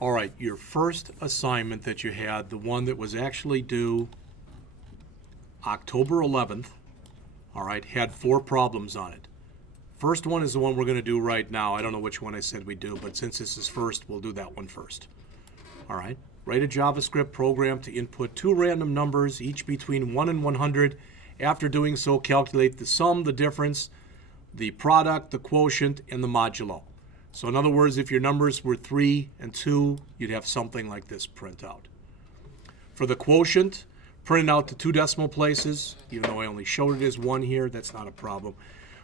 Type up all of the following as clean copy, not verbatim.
All right, your first assignment that you had, the one that was actually due October 11th, all right, had 4 problems on it. First one is the one we're going to do right now. I don't know which one I said we do, but since this is first, we'll do that one first. All right, write a JavaScript program to input 2 random numbers, each between 1 and 100. After doing so, calculate the sum, the difference, the product, the quotient, and the modulo. So in other words, if your numbers were 3 and 2, you'd have something like this print out. For the quotient, print it out to 2 decimal places. Even though I only showed it as 1 here, that's not a problem.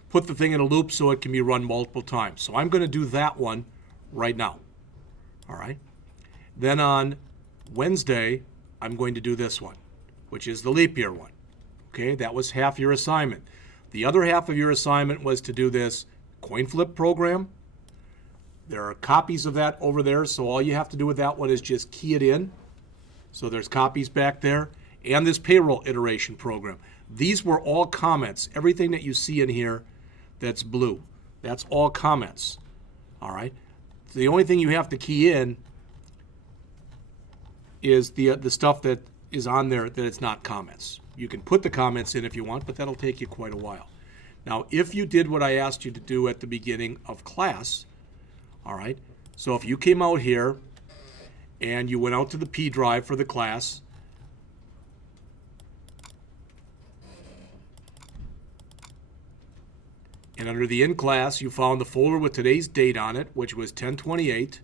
Put the thing in a loop so it can be run multiple times. So I'm going to do that one right now. All right. Then on Wednesday, I'm going to do this one, which is the leap year one. Okay, that was half your assignment. The other half of your assignment was to do this coin flip program. There are copies of that over there, so all you have to do with that one is just key it in. So there's copies back there. And this payroll iteration program. These were all comments. Everything that you see in here that's blue, that's all comments. All right? So the only thing you have to key in is the stuff that is on there that it's not comments. You can put the comments in if you want, but that'll take you quite a while. Now, if you did what I asked you to do at the beginning of class, all right, so if you came out here and you went out to the P drive for the class, and under the in class, you found the folder with today's date on it, which was 10/28.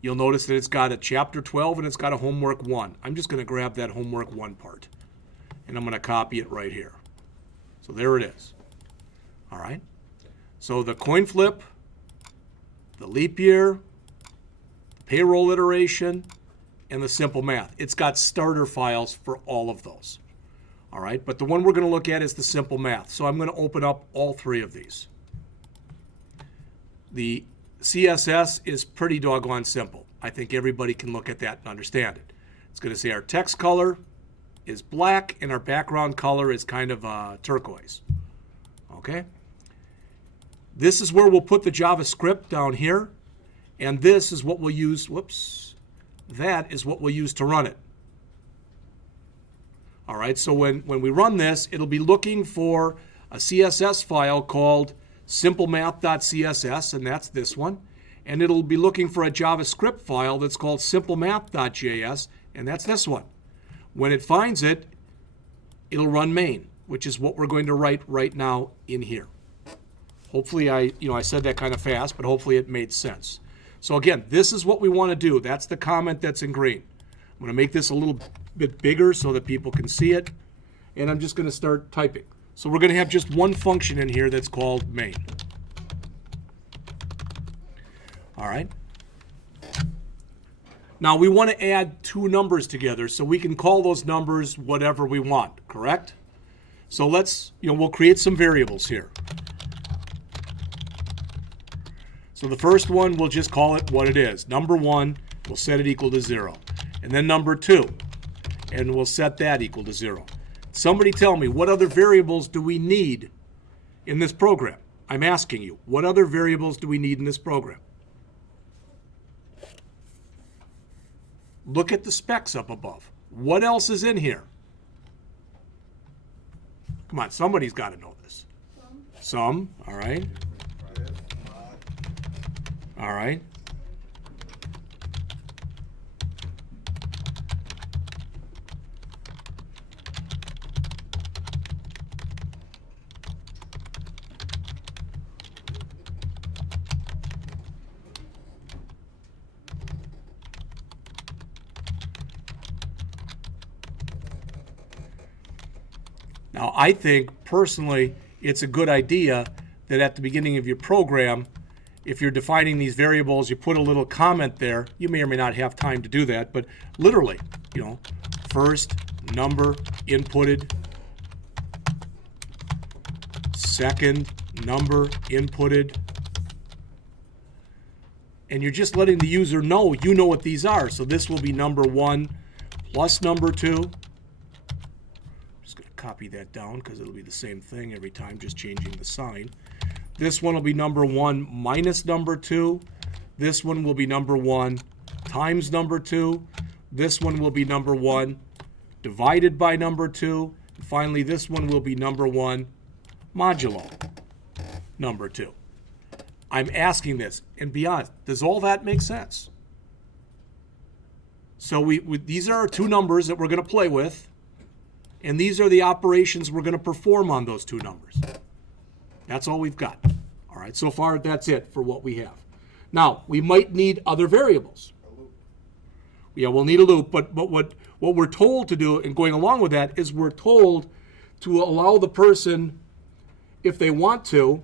You'll notice that it's got a chapter 12 and it's got a homework 1. I'm just going to grab that homework 1 part, and I'm going to copy it right here. So there it is. All right. So the coin flip, the leap year, the payroll iteration, and the simple math. It's got starter files for all of those. All right, but the one we're going to look at is the simple math. So I'm going to open up all 3 of these. The CSS is pretty doggone simple. I think everybody can look at that and understand it. It's going to say our text color is black and our background color is kind of turquoise. Okay? This is where we'll put the JavaScript down here, and this is what we'll use, that is what we'll use to run it. All right, so when we run this, it'll be looking for a CSS file called simplemath.css, and that's this one. And it'll be looking for a JavaScript file that's called simplemath.js, and that's this one. When it finds it, it'll run main, which is what we're going to write right now in here. Hopefully I said that kind of fast, but hopefully it made sense. So again, this is what we want to do. That's the comment that's in green. I'm going to make this a little bit bigger so that people can see it. And I'm just going to start typing. So we're going to have just one function in here that's called main. All right. Now we want to add 2 numbers together so we can call those numbers whatever we want, correct? So let's, we'll create some variables here. So the first one, we'll just call it what it is. Number 1, we'll set it equal to 0. And then number 2, and we'll set that equal to 0. Somebody tell me, what other variables do we need in this program? I'm asking you, what other variables do we need in this program? Look at the specs up above. What else is in here? Come on, somebody's got to know this. Some, all right. All right. Now, I think personally it's a good idea that at the beginning of your program, if you're defining these variables, you put a little comment there. You may or may not have time to do that, but literally, first number inputted, second number inputted, and you're just letting the user know you know what these are. So this will be number 1 plus number 2. I'm just going to copy that down because it'll be the same thing every time, just changing the sign. This one will be number 1 minus number 2. This one will be number 1 times number 2. This one will be number 1 divided by number 2. And finally, this one will be number 1 modulo number 2. I'm asking this, and be honest, does all that make sense? So these are our two numbers that we're going to play with, and these are the operations we're going to perform on those two numbers. That's all we've got. All right, so far that's it for what we have. Now, we might need other variables. Yeah, we'll need a loop, but what we're told to do, and going along with that, is we're told to allow the person, if they want to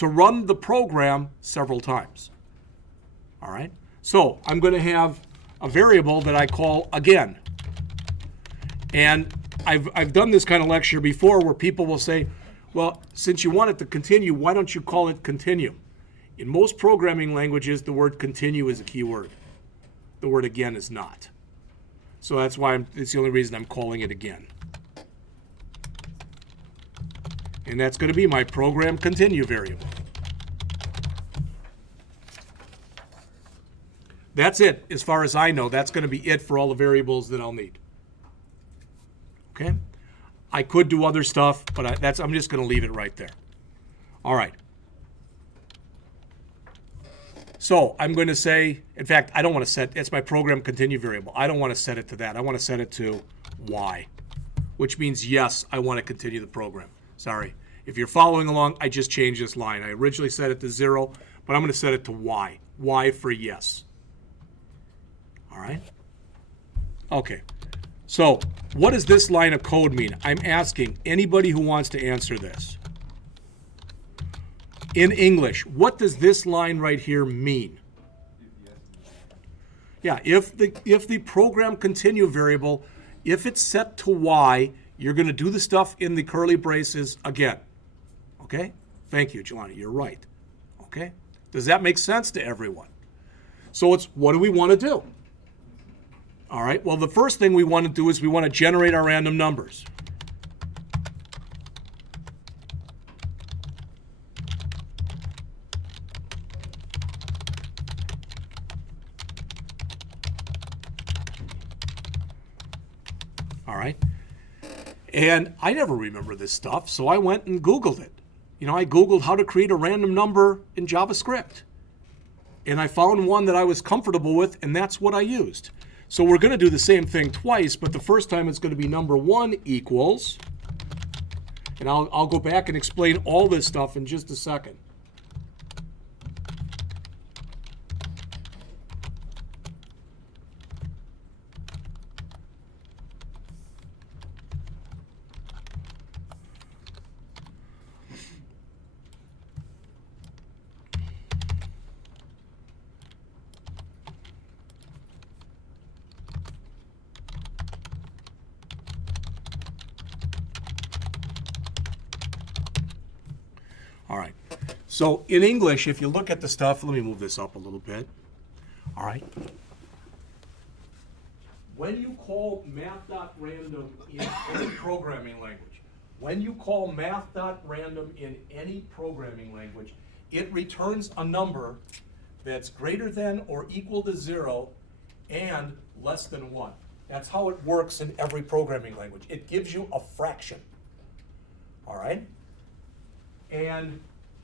run the program several times. All right? So I'm going to have a variable that I call again. And I've done this kind of lecture before where people will say, well, since you want it to continue, why don't you call it continue? In most programming languages, the word continue is a key word. The word again is not. So that's why it's the only reason I'm calling it again. And that's going to be my program continue variable. That's it. As far as I know, that's going to be it for all the variables that I'll need. Okay? I could do other stuff, but I'm just going to leave it right there. All right. So I'm going to say, in fact, I don't want to set, it's my program continue variable. I don't want to set it to that. I want to set it to y, which means yes, I want to continue the program. Sorry. If you're following along, I just changed this line. I originally set it to 0, but I'm going to set it to y. Y for yes. All right? Okay. So what does this line of code mean? I'm asking anybody who wants to answer this. In English, what does this line right here mean? Yeah, if the program continue variable, if it's set to y, you're going to do the stuff in the curly braces again. Okay? Thank you, Jelani. You're right. Okay? Does that make sense to everyone? So it's, what do we want to do? All right, well, the first thing we want to do is we want to generate our random numbers. All right, and I never remember this stuff, so I went and Googled it. You know, I Googled how to create a random number in JavaScript. And I found one that I was comfortable with, and that's what I used. So we're going to do the same thing twice, but the first time it's going to be number 1 equals, and I'll go back and explain all this stuff in just a second. All right. So in English, if you look at the stuff, let me move this up a little bit. All right. When you call math.random in any programming language, it returns a number that's greater than or equal to 0 and less than 1. That's how it works in every programming language. It gives you a fraction. All right? And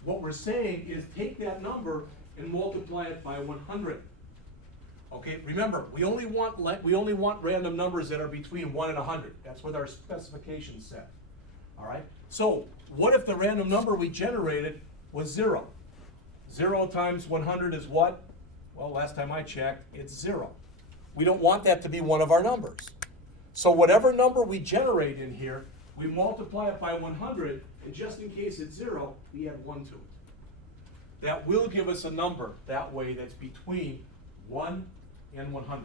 what we're saying is take that number and multiply it by 100. Okay, remember, we only want random numbers that are between 1 and 100. That's what our specification said. All right? So what if the random number we generated was 0? 0 times 100 is what? Well, last time I checked, it's 0. We don't want that to be one of our numbers. So whatever number we generate in here, we multiply it by 100, and just in case it's 0, we add 1 to it. That will give us a number that way that's between 1 and 100,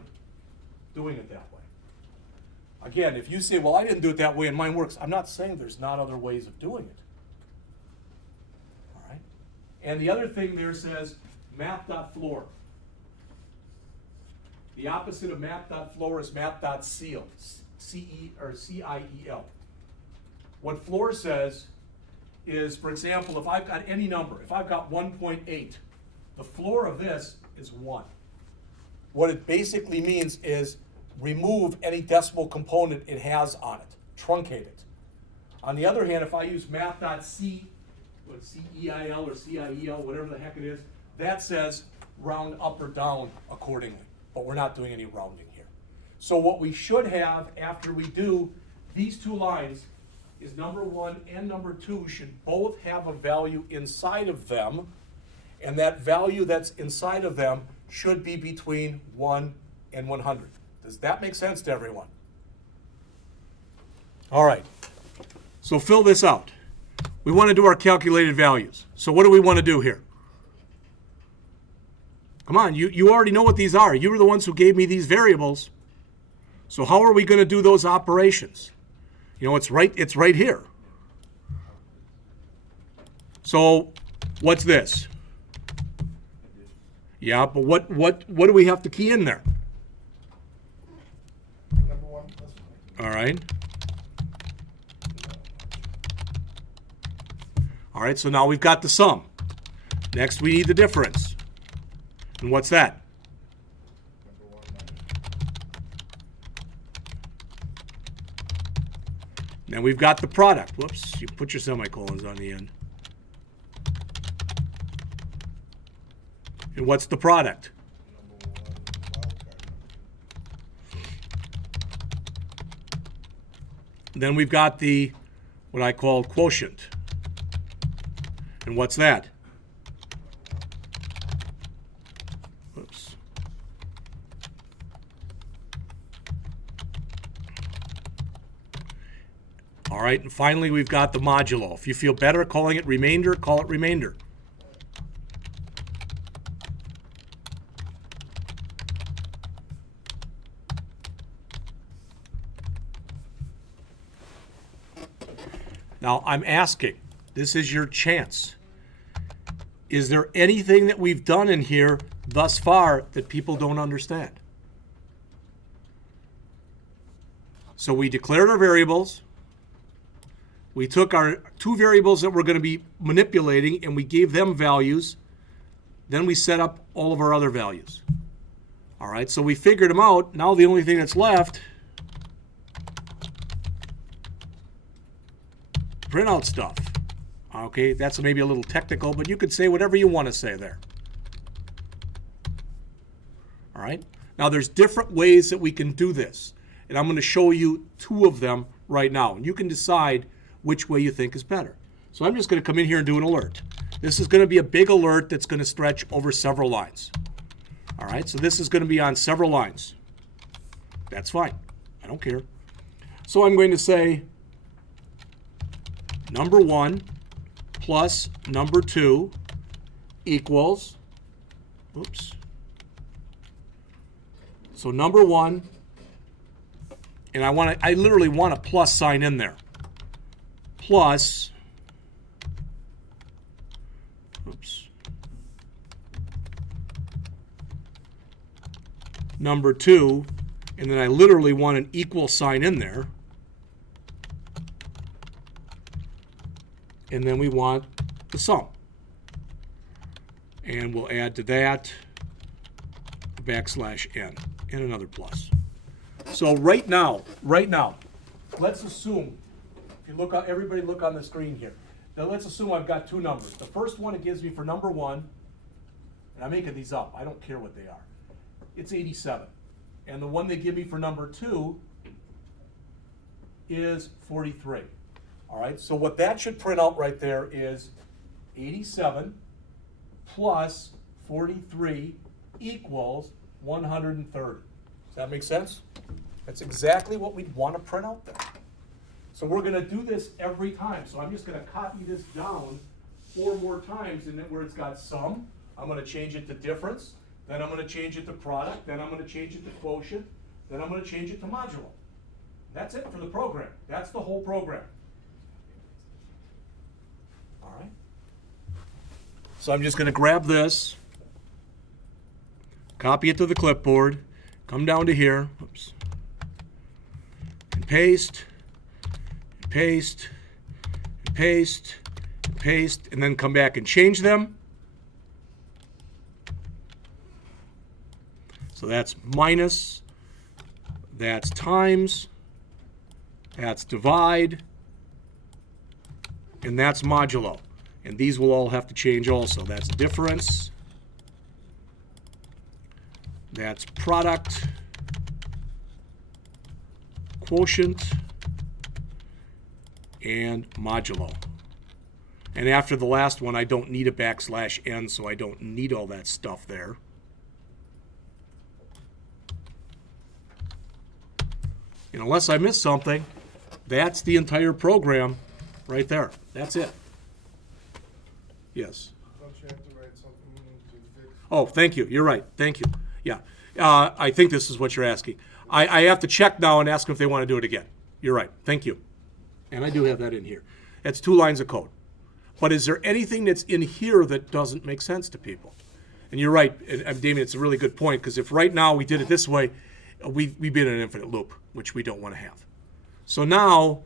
doing it that way. Again, if you say, well, I didn't do it that way and mine works, I'm not saying there's not other ways of doing it. All right? And the other thing there says math.floor. The opposite of math.floor is math.ceil, C-I-E-L. What floor says is, for example, if I've got any number, if I've got 1.8, the floor of this is 1. what it basically means is remove any decimal component it has on it, truncate it. On the other hand, if I use math.c, C-E-I-L or C-I-E-L, whatever the heck it is, that says round up or down accordingly, but we're not doing any rounding here. So what we should have after we do these two lines is number 1 and number 2 should both have a value inside of them, and that value that's inside of them should be between 1 and 100. Does that make sense to everyone? All right, so fill this out. We want to do our calculated values. So what do we want to do here? Come on, you already know what these are. You were the ones who gave me these variables. So how are we going to do those operations? You know, it's right here. So what's this? Yeah, but what do we have to key in there? Number 1 plus 1. All right. All right, so now we've got the sum. Next, we need the difference. And what's that? Number 1 minus. Then we've got the product. Whoops, you put your semicolons on the end. And what's the product? Number 1 wild card. Then we've got the, what I call quotient. And what's that? Whoops. All right, and finally we've got the modulo. If you feel better calling it remainder, call it remainder. Now I'm asking, this is your chance. Is there anything that we've done in here thus far that people don't understand? So we declared our variables. We took our 2 variables that we're going to be manipulating and we gave them values. Then we set up all of our other values. All right, so we figured them out. Now the only thing that's left, print out stuff. Okay, that's maybe a little technical, but you could say whatever you want to say there. All right, now there's different ways that we can do this, and I'm going to show you 2 of them right now, and you can decide which way you think is better. So I'm just going to come in here and do an alert. This is going to be a big alert that's going to stretch over several lines. All right, so this is going to be on several lines. That's fine. I don't care. So I'm going to say number 1 plus number 2 equals, oops. So number 1, and I literally want a plus sign in there. Plus, oops. Number 2, and then I literally want an equal sign in there. And then we want the sum. And we'll add to that a \n and another plus. So right now, let's assume, if you look, everybody look on the screen here. Now let's assume I've got 2 numbers. The first one it gives me for number 1, and I'm making these up, I don't care what they are. It's 87. And the one they give me for number 2 is 43. All right, so what that should print out right there is 87 plus 43 equals 130. Does that make sense? That's exactly what we'd want to print out there. So we're going to do this every time. So I'm just going to copy this down 4 more times, and then where it's got sum, I'm going to change it to difference, then I'm going to change it to product, then I'm going to change it to quotient, then I'm going to change it to modulo. That's it for the program. That's the whole program. All right. So I'm just going to grab this, copy it to the clipboard, come down to here, oops, and paste, and paste, and paste, and paste, and then come back and change them. So that's minus, that's times, that's divide, and that's modulo. And these will all have to change also. That's difference, that's product, quotient, and modulo. And after the last one, I don't need a \n, so I don't need all that stuff there. And unless I missed something, that's the entire program right there. That's it. Yes. Don't you have to write something to fix? Oh, thank you. You're right. Thank you. Yeah. I think this is what you're asking. I have to check now and ask them if they want to do it again. You're right. Thank you. And I do have that in here. That's 2 lines of code. But is there anything that's in here that doesn't make sense to people? And you're right, and Damien, it's a really good point, because if right now we did it this way, we've been in an infinite loop, which we don't want to have. So now,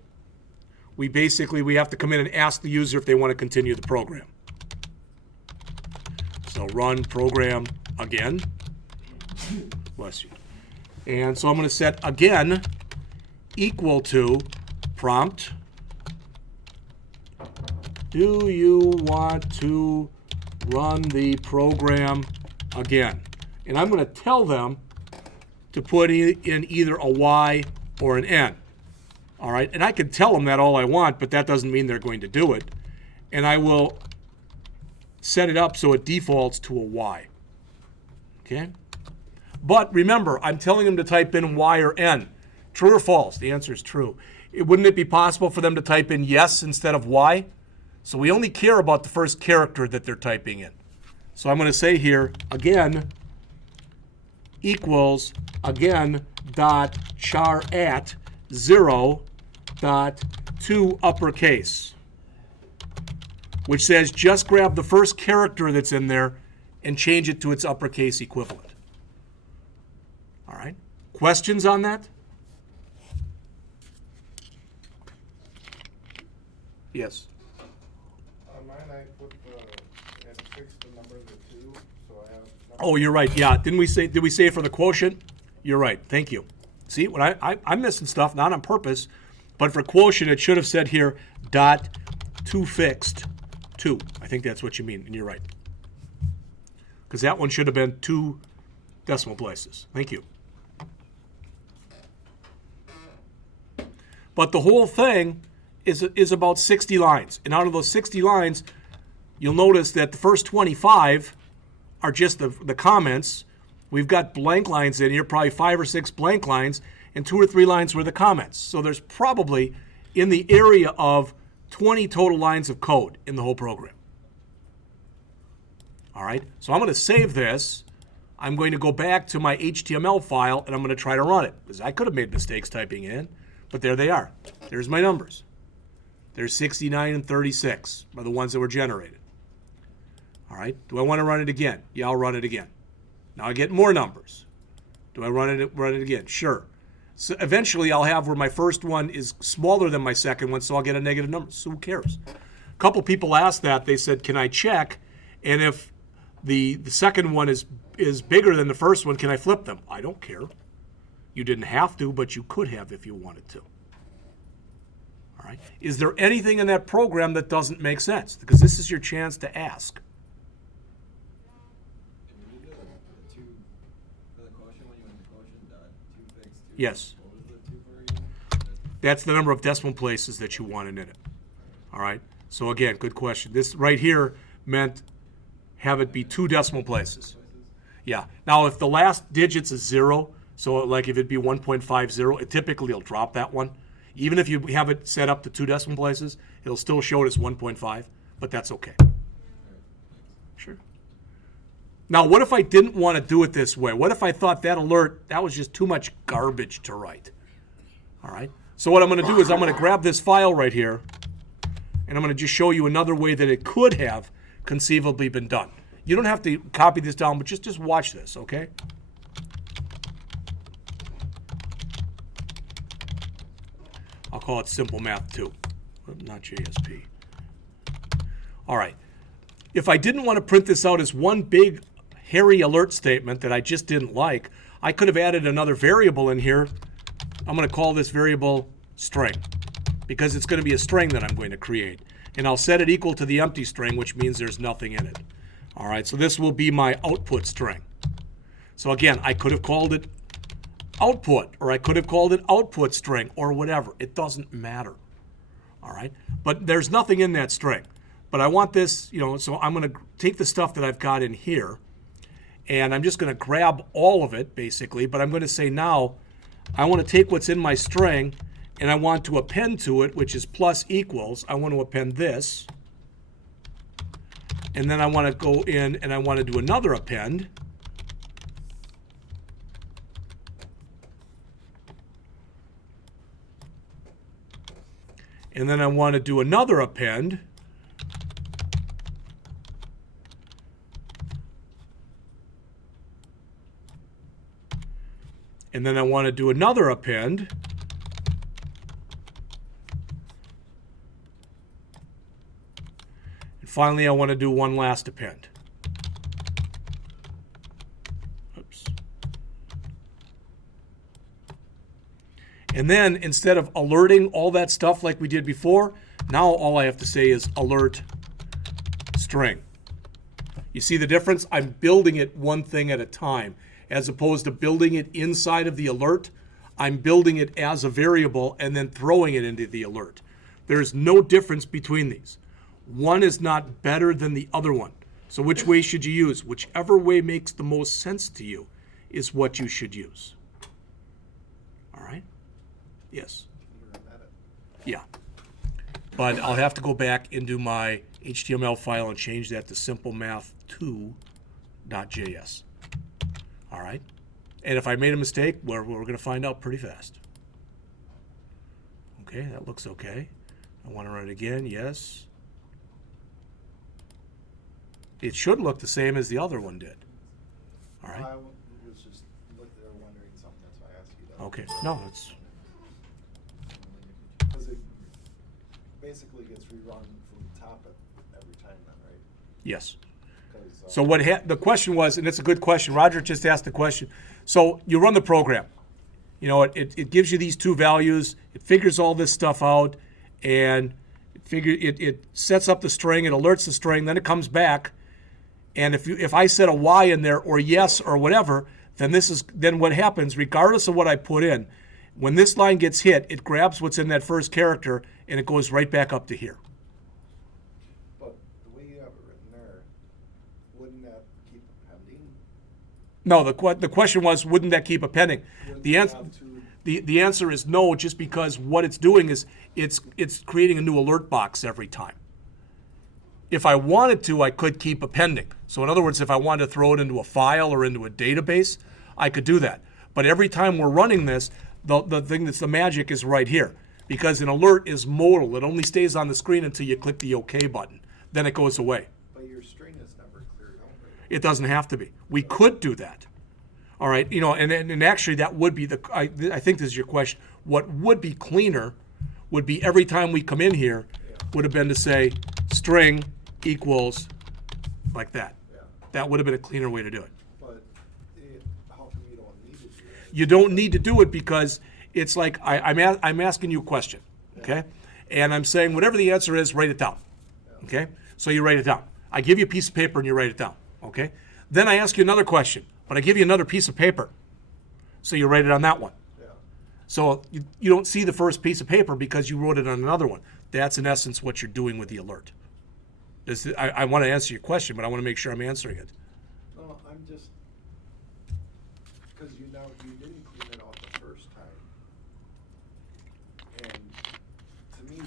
we have to come in and ask the user if they want to continue the program. So run program again. Bless you. And so I'm going to set again equal to prompt. Do you want to run the program again? And I'm going to tell them to put in either a Y or an N. All right, and I can tell them that all I want, but that doesn't mean they're going to do it. And I will set it up so it defaults to a Y. Okay? But remember, I'm telling them to type in Y or N. True or false? The answer is true. Wouldn't it be possible for them to type in yes instead of Y? So we only care about the first character that they're typing in. So I'm going to say here, again, equals, again, dot char at 0 dot to uppercase, which says just grab the first character that's in there and change it to its uppercase equivalent. All right? Questions on that? Yes. On mine, I had to fix the number of the 2, so I have. Oh, you're right. Yeah. Did we say for the quotient? You're right. Thank you. See, when I'm missing stuff, not on purpose, but for quotient, it should have said here dot to fixed 2. I think that's what you mean, and you're right. Because that one should have been 2 decimal places. Thank you. But the whole thing is about 60 lines. And out of those 60 lines, you'll notice that the first 25 are just the comments. We've got blank lines in here, probably 5 or 6 blank lines, and 2 or 3 lines were the comments. So there's probably in the area of 20 total lines of code in the whole program. All right, so I'm going to save this. I'm going to go back to my HTML file, and I'm going to try to run it, because I could have made mistakes typing in, but there they are. There's my numbers. There's 69 and 36 are the ones that were generated. All right, do I want to run it again? Yeah, I'll run it again. Now I get more numbers. Do I run it again? Sure. So eventually I'll have where my first one is smaller than my second one, so I'll get a negative number. So who cares? A couple people asked that. They said, can I check? And if the second one is bigger than the first one, can I flip them? I don't care. You didn't have to, but you could have if you wanted to. All right. Is there anything in that program that doesn't make sense? Because this is your chance to ask. Yes. That's the number of decimal places that you wanted in it. All right. So again, good question. This right here meant have it be 2 decimal places. Yeah. Now, if the last digits is 0, so like if it'd be 1.50, it typically will drop that one. Even if you have it set up to 2 decimal places, it'll still show it as 1.5, but that's okay. Sure. Now, what if I didn't want to do it this way? What if I thought that alert, that was just too much garbage to write? All right. So what I'm going to do is I'm going to grab this file right here, and I'm going to just show you another way that it could have conceivably been done. You don't have to copy this down, but just watch this, okay? I'll call it Simple Math 2, not JSP. All right. If I didn't want to print this out as one big hairy alert statement that I just didn't like, I could have added another variable in here. I'm going to call this variable string because it's going to be a string that I'm going to create. And I'll set it equal to the empty string, which means there's nothing in it. All right, so this will be my output string. So again, I could have called it output, or I could have called it output string, or whatever. It doesn't matter. All right, but there's nothing in that string. But I want this, so I'm going to take the stuff that I've got in here, and I'm just going to grab all of it, basically. But I'm going to say now, I want to take what's in my string, and I want to append to it, which is plus equals. I want to append this. And then I want to go in and I want to do another append. And then I want to do another append. And then I want to do another append. And finally, I want to do one last append. Oops. And then instead of alerting all that stuff like we did before, now all I have to say is alert string. You see the difference? I'm building it one thing at a time. As opposed to building it inside of the alert, I'm building it as a variable and then throwing it into the alert. There's no difference between these. One is not better than the other one. So which way should you use? Whichever way makes the most sense to you is what you should use. All right? Yes. Yeah. But I'll have to go back into my HTML file and change that to simplemath2.js. All right? And if I made a mistake, we're going to find out pretty fast. Okay, that looks okay. I want to run it again. Yes. It should look the same as the other one did. All right? I was just wondering something, that's why I asked you that. Okay. No, it's... Because it basically gets rerun from the top every time then, right? Yes. 'Cause, So the question was, and it's a good question. Roger just asked the question. So you run the program. It gives you these two values. It figures all this stuff out, and it sets up the string. It alerts the string. Then it comes back, and if I set a Y in there or yes or whatever, then what happens? Regardless of what I put in, when this line gets hit, it grabs what's in that first character and it goes right back up to here. But the way you have it written there, wouldn't that keep appending? No, the question was, wouldn't that keep appending? Wouldn't The you answer. have to- The answer is no, just because what it's doing is it's creating a new alert box every time. If I wanted to, I could keep appending. So in other words, if I wanted to throw it into a file or into a database, I could do that. But every time we're running this, the thing that's the magic is right here. Because an alert is modal. It only stays on the screen until you click the OK button. Then it goes away. But your string is never cleared out, right? It doesn't have to be. We could do that. All right, and actually that would be I think this is your question. What would be cleaner would be every time we come in here would have been to say string equals like that. Yeah. That would have been a cleaner way to do it. But how come you don't need to do that? You don't need to do it because it's like I'm asking you a question, okay? And I'm saying whatever the answer is, write it down, okay? So you write it down. I give you a piece of paper and you write it down, okay? Then I ask you another question, but I give you another piece of paper. So you write it on that one. Yeah. So you don't see the first piece of paper because you wrote it on another one. That's in essence what you're doing with the alert. I want to answer your question, but I want to make sure I'm answering it. No, I'm just, because you didn't clean it out the first time. And to me,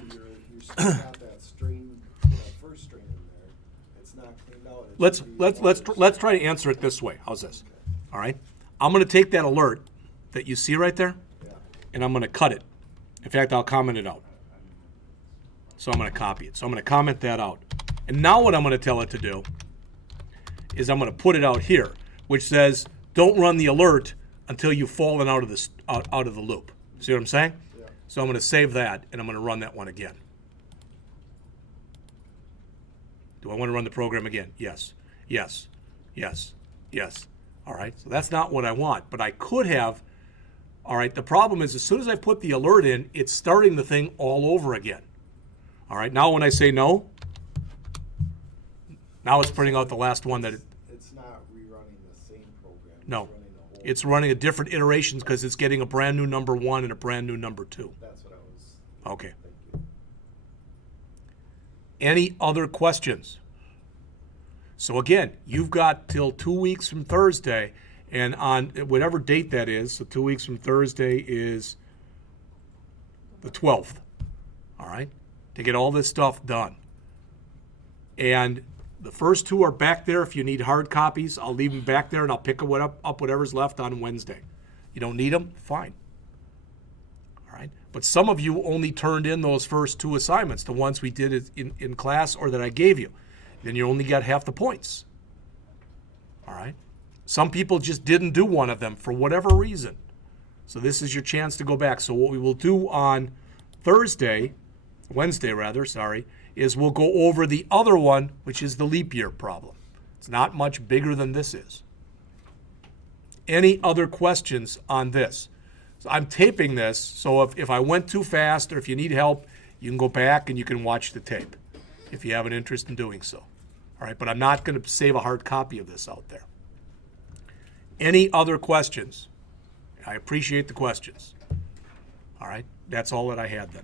you still got that string, that first string in there. It's not cleaned out. It should be Let's try to answer it this way. How's this? All right. I'm going to take that alert that you see right there, Yeah. and I'm going to cut it. In fact, I'll comment it out. So I'm going to copy it. So I'm going to comment that out. And now what I'm going to tell it to do is I'm going to put it out here, which says don't run the alert until you've fallen out of the loop. See what I'm saying? Yeah. So I'm going to save that, and I'm going to run that one again. Do I want to run the program again? Yes. Yes. Yes. Yes. All right. So that's not what I want. But I could have. All right. The problem is, as soon as I put the alert in, it's starting the thing all over again. All right. Now when I say no, now it's printing out the last one that. It's not rerunning the same program. No. It's running the whole. It's running a different iterations because it's getting a brand new number 1 and a brand new number 2. That's what I was Okay. thinking. Any other questions? So again, you've got till 2 weeks from Thursday, and on whatever date that is, so 2 weeks from Thursday is the 12th, all right, to get all this stuff done. And the first 2 are back there. If you need hard copies, I'll leave them back there, and I'll pick up whatever's left on Wednesday. You don't need them? Fine. All right. But some of you only turned in those first 2 assignments, the ones we did in class or that I gave you. Then you only got half the points. All right. Some people just didn't do one of them for whatever reason. So this is your chance to go back. So what we will do on Wednesday rather, is we'll go over the other one, which is the leap year problem. It's not much bigger than this is. Any other questions on this? So I'm taping this, so if I went too fast or if you need help, you can go back and you can watch the tape if you have an interest in doing so. All right, but I'm not going to save a hard copy of this out there. Any other questions? I appreciate the questions. All right, that's all that I had then.